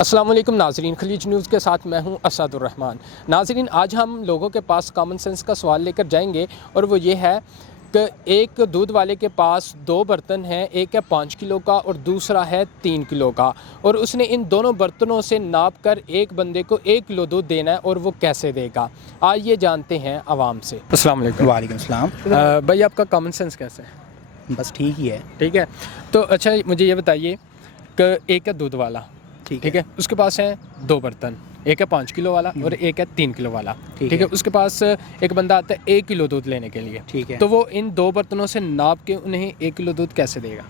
अस्सलाम वालेकुम नाजरीन, खलीज न्यूज़ के साथ मैं हूं असदुर्रहमान। नाजरीन, आज हम लोगों के पास कॉमन सेंस का सवाल लेकर जाएंगे और वो ये है कि एक दूध वाले के पास दो बर्तन हैं, एक है 5 किलो का और दूसरा है 3 किलो का, और उसने इन दोनों बर्तनों से नाप कर एक बंदे को 1 किलो दूध देना है और वो कैसे देगा। आइए जानते हैं आवाम से। अस्सलाम वालेकुम। वालेकुम सलाम। भाई, आपका कॉमन सेंस कैसा है? बस ठीक ही है। ठीक है, तो अच्छा मुझे ये बताइए कि एक है दूध वाला, ठीक है, उसके पास है दो बर्तन, एक है 5 किलो वाला और एक है 3 किलो वाला, ठीक है। उसके पास एक बंदा आता है 1 किलो दूध लेने के लिए, ठीक है। तो वो इन दो बर्तनों से नाप के उन्हें 1 किलो दूध कैसे देगा?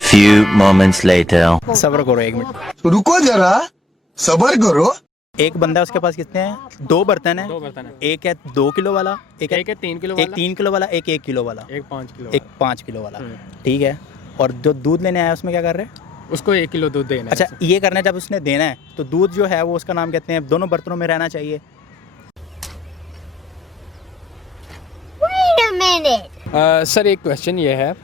Few moments later. सब्र करो एक मिनट। रुको जरा, सबर करो। एक बंदा उसके पास कितने हैं? दो बर्तन है। दो बर्तन है, एक है 2 किलो वाला, एक है 3 किलो वाला, एक 3 किलो वाला, एक 1 किलो वाला, एक 5 किलो एक 5 किलो वाला। ठीक है। और जो दूध लेने आया उसमें क्या कर रहे हैं? उसको 1 किलो दूध देना है। अच्छा, ये करना है, जब उसने देना है तो दूध जो है वो उसका नाम कहते हैं, दोनों बर्तनों में रहना चाहिए। सर, एक क्वेश्चन ये है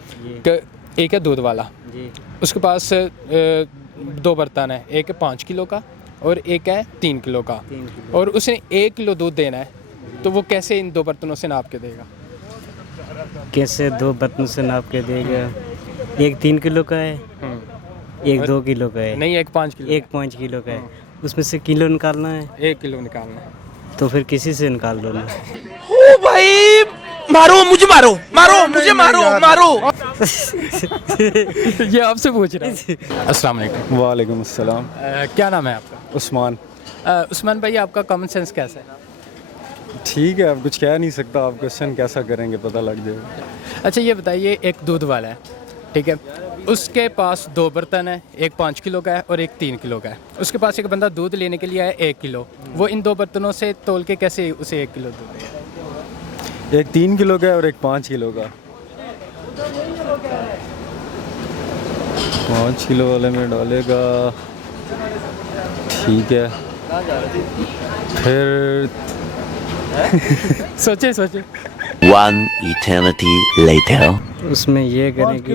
कि एक है दूध वाला जी, उसके पास दो बर्तन है, एक है 5 किलो का और एक है 3 किलो का, और उसने 1 किलो दूध देना है, तो वो कैसे इन दो बर्तनों से नाप के देगा? कैसे दो बर्तनों से नाप के देगा? एक 3 किलो का है, एक 2 किलो का है, नहीं, एक 5 किलो, एक 5 किलो का है। उसमें से किलो निकालना है, 1 किलो निकालना है। तो फिर किसी से निकाल दो ना। ओ भाई, मारो मुझे, मारो मारो मुझे, मारो मारो। ये आपसे पूछ रहा है। अस्सलाम वालेकुम। वालेकुम अस्सलाम। क्या नाम है आपका? उस्मान। उस्मान भाई, आपका कॉमन सेंस कैसा है? ठीक है, अब कुछ कह नहीं सकता, आप क्वेश्चन कैसा करेंगे पता लग जाएगा। अच्छा, ये बताइए, एक दूध वाला है, ठीक है, उसके पास दो बर्तन है, एक 5 किलो का है और एक 3 किलो का है। उसके पास एक बंदा दूध लेने के लिए आया 1 किलो, वो इन दो बर्तनों से तोल के कैसे उसे 1 किलो दूध देगा? एक 3 किलो का है और एक 5 किलो का। 5 किलो वाले में डालेगा, ठीक है, फिर सोचे सोचे। One eternity later. उसमें ये करेंगे,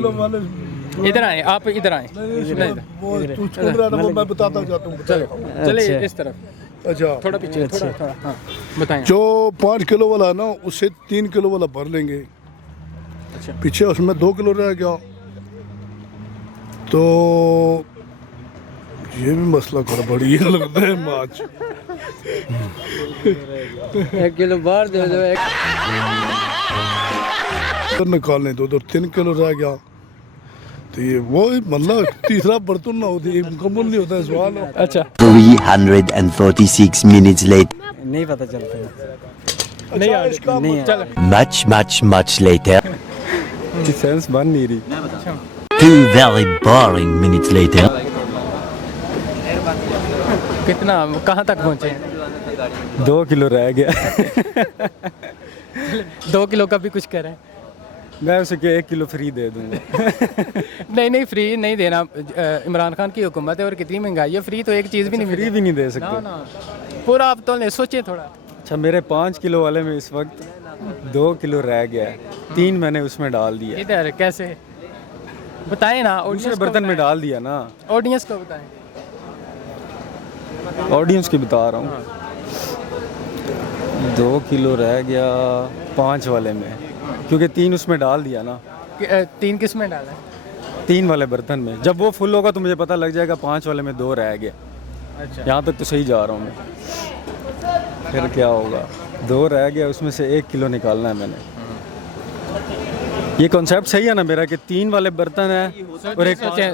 इधर आए, आप इधर आए। तू छोड़ रहा ना, वो मैं बताता जाता हूँ। चलिए अच्छा। इस तरफ, अच्छा, थोड़ा पीछे, थोड़ा थोड़ा, हाँ बताएं। जो 5 किलो वाला है ना, उससे 3 किलो वाला भर लेंगे। अच्छा, पीछे उसमें 2 किलो रह गया, तो ये भी मसला गड़बड़ी है लगता है। माच 1 किलो बाहर दे दो। तो निकालने दो, तो 3 किलो रह गया, तो ये वो मतलब तीसरा बर्तन ना होती, मुकम्मल नहीं होता है सवाल। अच्छा, 346 minutes later. नहीं पता चलता है। नहीं आ इसका नहीं चलो। Much later. सेंस बन नहीं रही। 2 very boring minutes later. कितना, कहाँ तक पहुँचे? 2 किलो रह गया। 2 किलो का भी कुछ कह रहे हैं। मैं उसे 1 किलो फ्री दे दूंगा। नहीं, फ्री नहीं देना। इमरान खान की हुकूमत है और कितनी महंगाई है, फ्री तो एक चीज़ भी नहीं फ्री मिली। भी नहीं दे ना सकते। ना, पूरा आप तो सोचिए थोड़ा। अच्छा, मेरे 5 किलो वाले में इस वक्त 2 किलो रह गया है, 3 मैंने उसमें डाल दिया। इधर कैसे बताएं ना, दूसरे बर्तन में डाल दिया ना। ऑडियंस को बताएं। ऑडियंस की बता रहा हूँ। 2 किलो रह गया 5 वाले में, क्योंकि 3 उसमें डाल दिया ना। 3 किस में डाला है? 3 वाले बर्तन में। जब वो फुल होगा तो मुझे पता लग जाएगा 5 वाले में 2 रह गया। अच्छा, यहाँ तक तो सही जा रहा हूँ मैं। फिर क्या होगा? 2 रह गया, उसमें से 1 किलो निकालना है मैंने। ये कॉन्सेप्ट सही है ना मेरा, कि 3 वाले बर्तन है और एक सोचे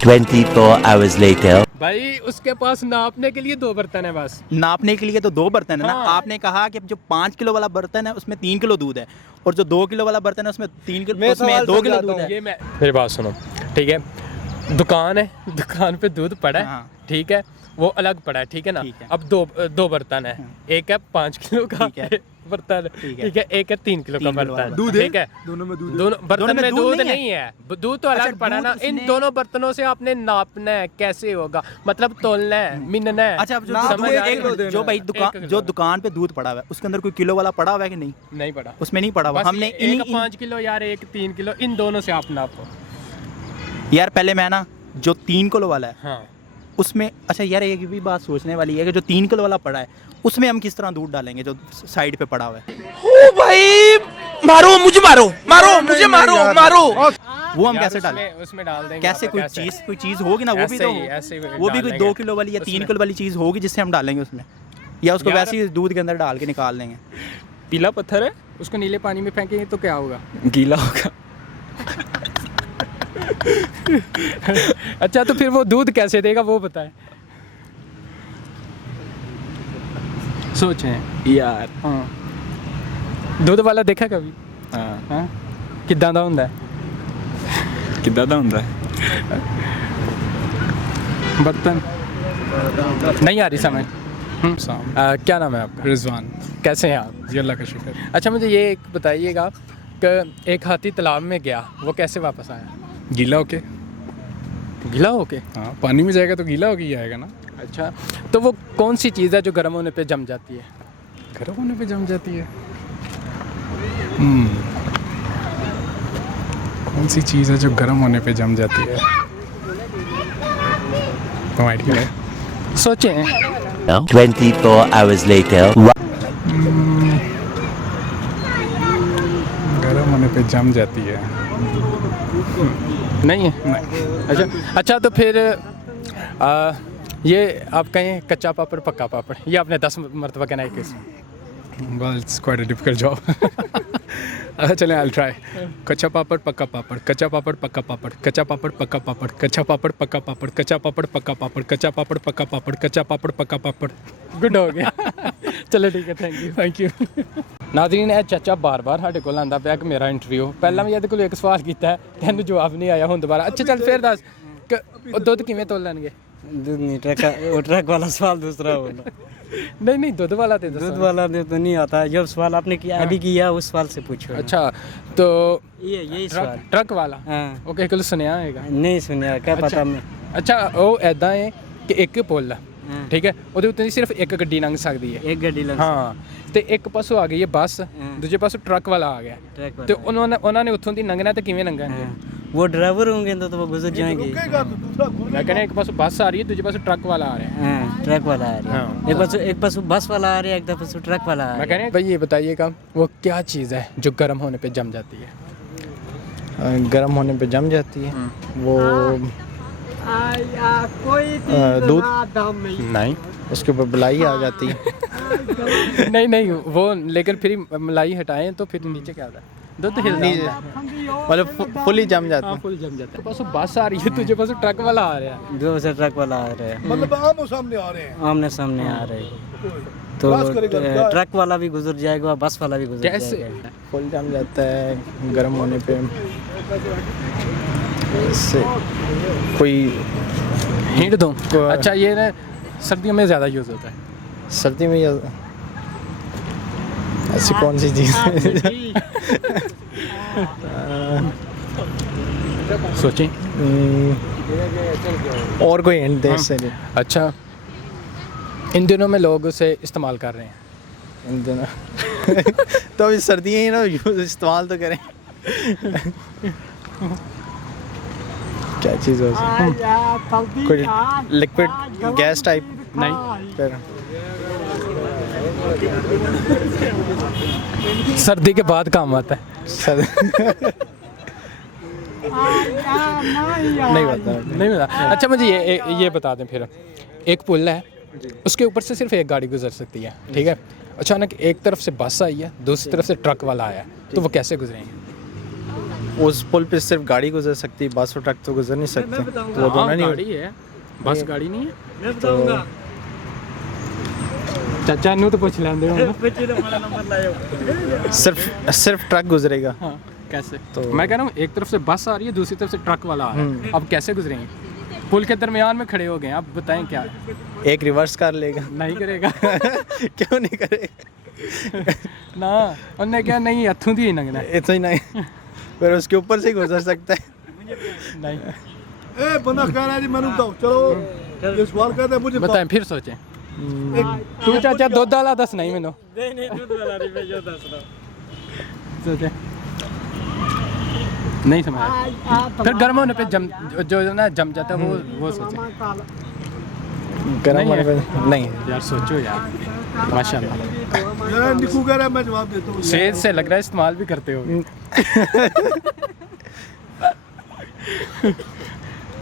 24 hours later. भाई, उसके पास नापने के लिए 2 बर्तन है बस। नापने के लिए तो 2 बर्तन है ना। हाँ। आपने कहा कि जो 5 किलो वाला बर्तन है उसमें 3 किलो दूध है, और जो 2 किलो वाला बर्तन है उसमें 3 किलो, उसमें 2 किलो दूध है। ये मैं, मेरी बात सुनो, ठीक है, दुकान है, दुकान पे दूध पड़ा है, हाँ। ठीक है, वो अलग पड़ा है, ठीक है ना। ठीक है। अब दो बर्तन है, एक है 5 किलो का, ठीक है। बर्तन ठीक है, एक है 3 किलो का 3 किलो बर्तन, दूध है? ठीक है। दोनों में दूध दोनों बर्तन में दूध नहीं नहीं है, दूध तो अलग पड़ा ना। दूध इन उसने- दोनों बर्तनों से आपने नापना है, कैसे होगा, मतलब तोलना है, मिनना है। अच्छा, अब जो समझ दूध आ रही है? जो भाई एक दुकान किलो जो का। दुकान पे दूध पड़ा हुआ है उसके अंदर कोई किलो वाला पड़ा हुआ है कि नहीं? नहीं पड़ा, उसमें नहीं पड़ा हुआ। बस हमने एक 5 किलो यार, एक 3 किलो, इन दोनों से आप नापो। यार पहले मैं ना जो 3 किलो वाला है हाँ, उसमें, अच्छा यार एक भी बात सोचने वाली है कि जो 3 किलो वाला पड़ा है उसमें हम किस तरह दूध डालेंगे जो साइड पे पड़ा हुआ है? ओ भाई मारो मुझे, मारो मारो मुझे, मारो मारो। वो हम यार कैसे डालें? उसमें डाल देंगे। कैसे आप, कोई चीज़ होगी ना, वो भी ऐसे तो ही, ऐसे ही वो भी कोई डालेंगे 2 किलो वाली या 3 किलो वाली चीज़ होगी जिससे हम डालेंगे उसमें, या उसको यार- वैसे ही दूध के अंदर डाल के निकाल लेंगे? पीला पत्थर है, उसको नीले पानी में फेंकेंगे तो क्या होगा? गीला होगा। अच्छा, तो फिर वो दूध कैसे देगा वो बताएं। सोचें यार हाँ, दूध वाला देखा कभी? हाँ हाँ, किद्दां दा हुंदा है? कितना दा ਹੁੰਦਾ बर्तन नहीं आ रही समझ। क्या नाम है आपका? रिजवान कैसे हैं आप? जी अल्लाह का शुक्र। अच्छा, मुझे ये एक बताइएगा कि एक हाथी तालाब में गया, वो कैसे वापस आया? गीला होके, गीला होके? हाँ पानी में जाएगा तो गीला होके ही आएगा ना। अच्छा, तो वो कौन सी चीज़ है जो गर्म होने पे जम जाती है? गर्म होने पे जम जाती है। कौन सी चीज़ है जो गर्म होने पे जम जाती है? No idea. सोचें। 24 hours later. गर्म होने पे जम जाती है। नहीं है? नहीं। अच्छा तो फिर ये आप कहें कच्चा पापड़ पक्का पापड़, ये आपने 10 मरतबा कहना है किस? Well, it's quite a difficult job. अच्छा चलें, I'll try. कच्चा पापड़ पक्का पापड़, कच्चा पापड़ पक्का पापड़, कच्चा पापड़ पक्का पापड़, कच्चा पापड़ पक्का पापड़, कच्चा पापड़ पक्का पापड़, कच्चा पापड़ पक्का पापड़, कच्चा पापड़ पक्का पापड़। गुड हो गया। चलो ठीक है, थैंक यू। नाज़रीन, ਇਹ ਚਾਚਾ ਬਾਰ-ਬਾਰ ਸਾਡੇ ਕੋਲ ਆਂਦਾ ਪਿਆ ਕਿ ਮੇਰਾ ਇੰਟਰਵਿਊ, ਪਹਿਲਾਂ ਵੀ ਇਹਦੇ ਕੋਲ ਇੱਕ ਸਵਾਲ ਕੀਤਾ ਹੈ, ਤੈਨੂੰ ਜਵਾਬ ਨਹੀਂ ਆਇਆ, ਹੁਣ ਦੁਬਾਰਾ। ਅੱਛਾ ਚੱਲ ਫੇਰ ਦੱਸ ਕਿ ਉਹ ਦੁੱਧ ਕਿਵੇਂ ਤੋਲ ਲੈਣਗੇ? दूध नहीं, ट्रक वाला सवाल दूसरा होगा। नहीं दुੱਧ वाला दे दो। दूध वाला ने तो नहीं आता, जो सवाल आपने किया अभी किया उस सवाल से पूछो। अच्छा तो ये यही सवाल। ट्रक वाला हाँ, ਉਹ ਕਿਸੇ ਕੋਲ ਸੁਣਿਆ ਹੋਏਗਾ। नहीं सुनिया, क्या पता मैं। ਅੱਛਾ, ਉਹ ਐਦਾਂ ਹੈ ਕਿ ਇੱਕ ਪੁੱਲ ਆ, हाँ, ਠੀਕ ਹੈ, ਉਹਦੇ ਉੱਤੇ ਦੀ ਸਿਰਫ ਇੱਕ ਗੱਡੀ ਲੰਘ ਸਕਦੀ ਹੈ। एक गाड़ी लग ਹਾਂ, ਤੇ ਇੱਕ ਪਾਸੋਂ ਆ ਗਈ ਹੈ ਬੱਸ, ਦੂਜੇ ਪਾਸੋਂ ਟਰੱਕ ਵਾਲਾ ਆ ਗਿਆ, ट्रक ਤੇ वाला। ਉਹਨਾਂ ਨੇ ਉੱਥੋਂ ਦੀ ਲੰਘਣਾ ਤੇ ਕਿਵੇਂ ਲੰਘਣਗੇ? हाँ, वो ड्राइवर होंगे तो वो गुजर जाएंगे। ਮੈਂ ਕਹਿੰਦਾ ਇੱਕ ਪਾਸੋਂ ਬੱਸ ਆ ਰਹੀ ਹੈ, ਦੂਜੇ ਪਾਸੋਂ ਟਰੱਕ ਵਾਲਾ ਆ ਰਿਹਾ ਹੈ। हाँ, ट्रक वाला आ रहा हाँ। है, एक पास बस वाला आ रहा है, एक पास ट्रक वाला आ मैं रहा कह रहा हूँ भाई ये बताइएगा वो क्या चीज़ है जो गर्म होने पे जम जाती है? गर्म होने पे जम जाती है वो दूध, नहीं उसके ऊपर बलाई आ जाती है। नहीं वो, लेकिन फिर मलाई हटाएं तो फिर नीचे क्या होता है? दूध हिलता है, मतलब फुली जम जाती हाँ फुल जम जाता है। पासों बस आ रही है, तुझे पासों ट्रक वाला आ रहा है। है। दो से ट्रक वाला आ रहा है, मतलब आमो सामने आ रहे हैं। आमने सामने आ रहे हैं, तो ट्रक वाला भी गुजर जाएगा, बस वाला भी गुजर कैसे? जाएगा। फुल जम जाता है गर्म होने पे। इससे कोई हिंट दूँ? अच्छा, ये ना सर्दियों में ज़्यादा यूज़ होता है। सर्दी में या ऐसी कौन सी चीज़ है? सोचें। और कोई हिंट दे इससे भी? अच्छा, इन दिनों में लोग उसे इस्तेमाल कर रहे हैं। इन दिनों तो अभी सर्दियाँ ही ना, यूज़ इस्तेमाल तो करें। क्या चीज़ हो सकती है? कोई लिक्विड गैस टाइप? नहीं, फिर सर्दी के बाद काम आता है। नहीं पता। नहीं पता। अच्छा मुझे ये बता दें फिर, एक पुल है, उसके ऊपर से सिर्फ एक गाड़ी गुजर सकती है, ठीक है? अचानक एक तरफ से बस आई है, दूसरी तरफ से ट्रक वाला आया, तो वो कैसे गुजरेंगे? उस पुल पे सिर्फ गाड़ी गुजर सकती है, बस और ट्रक तो गुजर नहीं सकते। तो वो दोनों नहीं गाड़ी है, बस गाड़ी नहीं है। तो चाचा नू तो पूछ लेंदे हो ना। सिर्फ ट्रक गुजरेगा। हाँ, कैसे? तो मैं कह रहा हूँ एक तरफ से बस आ रही है, दूसरी तरफ से ट्रक वाला आ रहा है, अब कैसे गुजरेंगे? पुल के दरमियान में खड़े हो गए, आप बताएं क्या है? एक रिवर्स कर लेगा। नहीं करेगा। क्यों नहीं करेगा? ना उन्होंने क्या नहीं हथों दी लगना है। इतना ही नहीं पर उसके ऊपर से ही गुजर सकता है। नहीं ए बंदा कह रहा है जी मैंने बताओ चलो ये सवाल कहते हैं मुझे बताएं फिर सोचें। तू चाचा दूध वाला दस नहीं मैंने सोचे नहीं समझ फिर गर्म होने पे जम जो ना जम जाता है वो सोचे। गर्म नहीं होने है। पे नहीं यार सोचो यार माशाल्लाह यार निकू कह रहा है मैं जवाब देता हूँ। सेहत से लग रहा है इस्तेमाल भी करते हो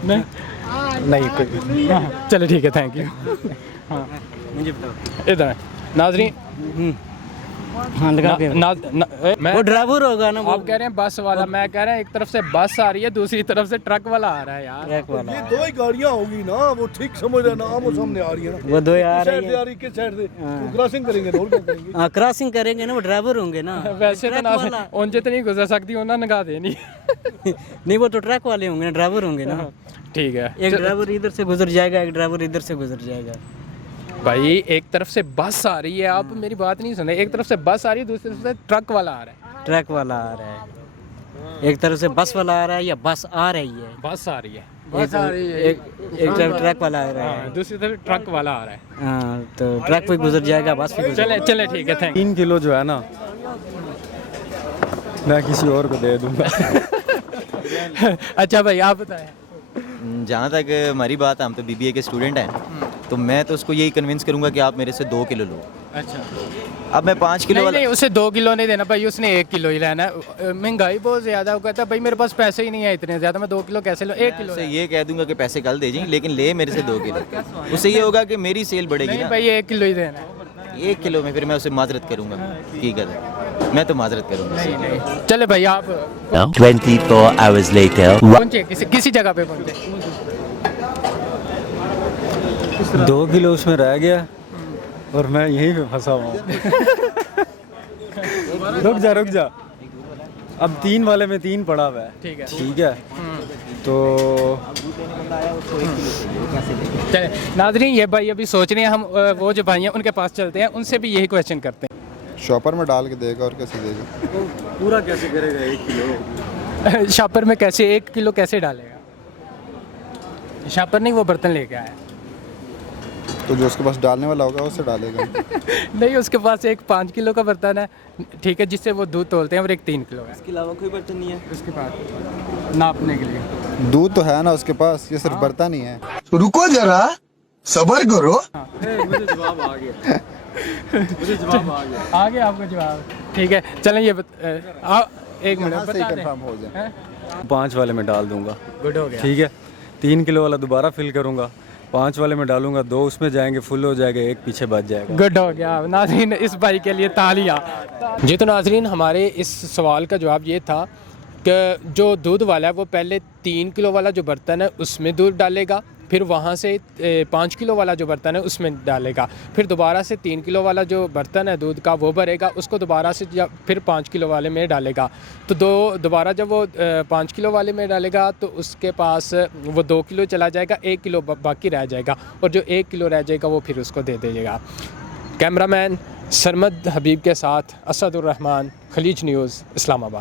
नहीं नहीं कुछ हाँ, चलो ठीक है थैंक यू। हाँ मुझे बताओ। इधर नाजरीन हाँ लगा के मैं वो ड्राइवर होगा ना वो आप कह रहे हैं बस वाला, मैं कह रहा हूँ एक तरफ से बस आ रही है दूसरी तरफ से ट्रक वाला आ रहा है यार। ट्रक वाला ये दो ही गाड़ियाँ होगी ना वो ठीक समझ रहे ना आमो सामने आ रही है ना। वो दो आ किस रही साइड से आ रही किस साइड से क्रॉसिंग करेंगे रोड क्या करेंगे। हाँ क्रॉसिंग करेंगे ना वो ड्राइवर होंगे ना। वैसे तो ट्रक ना वाला। उनसे तो नहीं गुजर सकती उन्होंने नगा देनी। नहीं वो तो ट्रक वाले होंगे ना, ड्राइवर होंगे ना। ठीक है एक ड्राइवर इधर से गुजर जाएगा, एक ड्राइवर इधर से गुजर जाएगा। भाई एक तरफ से बस आ रही है, आप मेरी बात नहीं सुने, एक तरफ से बस आ रही है दूसरी तरफ से ट्रक वाला आ रहा है। ट्रक वाला आ रहा है, एक तरफ से बस वाला आ रहा है या बस आ रही है। बस आ रही है एक तरफ ट्रक वाला आ रहा है। हाँ, दूसरी तरफ ट्रक वाला आ रहा है। हाँ तो ट्रक भी गुजर जाएगा, बस भी गुजर। चले चले ठीक है थैंक 3 किलो जो है ना मैं किसी और को दे दूंगा। अच्छा भाई आप बताएं। जहाँ तक हमारी बात है, हम तो बीबीए के स्टूडेंट हैं, तो मैं तो उसको यही कन्विंस करूँगा कि आप मेरे से 2 किलो लो। अच्छा अब मैं 5 किलो नहीं, वाला नहीं उसे 2 किलो नहीं देना भाई, उसने 1 किलो ही लेना है। महंगाई बहुत ज़्यादा, वो कहता है भाई मेरे पास पैसे ही नहीं है इतने ज़्यादा, मैं 2 किलो कैसे लो, 1 किलो से ये कह दूंगा कि पैसे कल दे जाएंगे, लेकिन ले मेरे से 2 किलो। उससे ये होगा कि मेरी सेल बढ़ेगी नहीं ना। भाई 1 किलो ही देना है। 1 किलो में फिर मैं उसे माजरत करूँगा। ठीक है, मैं तो माजरत करूँगा। नहीं नहीं चले भाई आप 24 hours later. पहुंचे किसी जगह पे पहुंचे। 2 किलो उसमें रह गया और मैं यहीं पे फंसा हुआ हूँ। रुक जा अब 3 वाले में 3 पड़ा हुआ है। ठीक है। ठीक है तो चले नाजरीन ये भाई अभी सोच रहे हैं हम वो जो भाई हैं उनके पास चलते हैं, उनसे भी यही क्वेश्चन करते हैं। शॉपर में डाल के देगा और कैसे देगा। पूरा कैसे करेगा 1 किलो। शापर में कैसे 1 किलो कैसे डालेगा? शापर नहीं वो बर्तन लेके आया। तो जो उसके पास डालने वाला होगा उससे डालेगा। नहीं उसके पास एक 5 किलो का बर्तन है, ठीक है, जिससे वो दूध तोलते हैं, और एक 3 किलो है। इसके अलावा कोई बर्तन नहीं है उसके पास नापने के लिए। दूध तो है ना उसके पास, ये सिर्फ बर्तन ही है। रुको जरा सबर करो। मुझे जवाब आ गया। आ गया आपको जवाब। ठीक है चलें ये एक मिनट यहाँ से बता दें। कंफर्म हो जाए। 5 वाले में डाल दूंगा। गुड हो गया। ठीक है 3 किलो वाला दोबारा फिल करूंगा, 5 वाले में डालूंगा, 2 उसमें जाएंगे, फुल हो जाएगा, 1 पीछे बच जाएगा। गुड हो गया नाजरीन, इस भाई के लिए तालियां। जी तो नाजरीन हमारे इस सवाल का जवाब ये था कि जो दूध वाला है वो पहले 3 किलो वाला जो बर्तन है उसमें दूध डालेगा, फिर वहाँ से 5 किलो वाला जो बर्तन है उसमें डालेगा, फिर दोबारा से 3 किलो वाला जो बर्तन है दूध का वो भरेगा, उसको दोबारा से फिर 5 किलो वाले में डालेगा। तो दोबारा जब वो 5 किलो वाले में डालेगा तो उसके पास वो 2 किलो चला जाएगा, 1 किलो बाकी रह जाएगा, और जो 1 किलो रह जाएगा वो फिर उसको दे दीजिएगा। कैमरामैन सरमद हबीब के साथ असदुर रहमान, खलीज न्यूज़, इस्लामाबाद।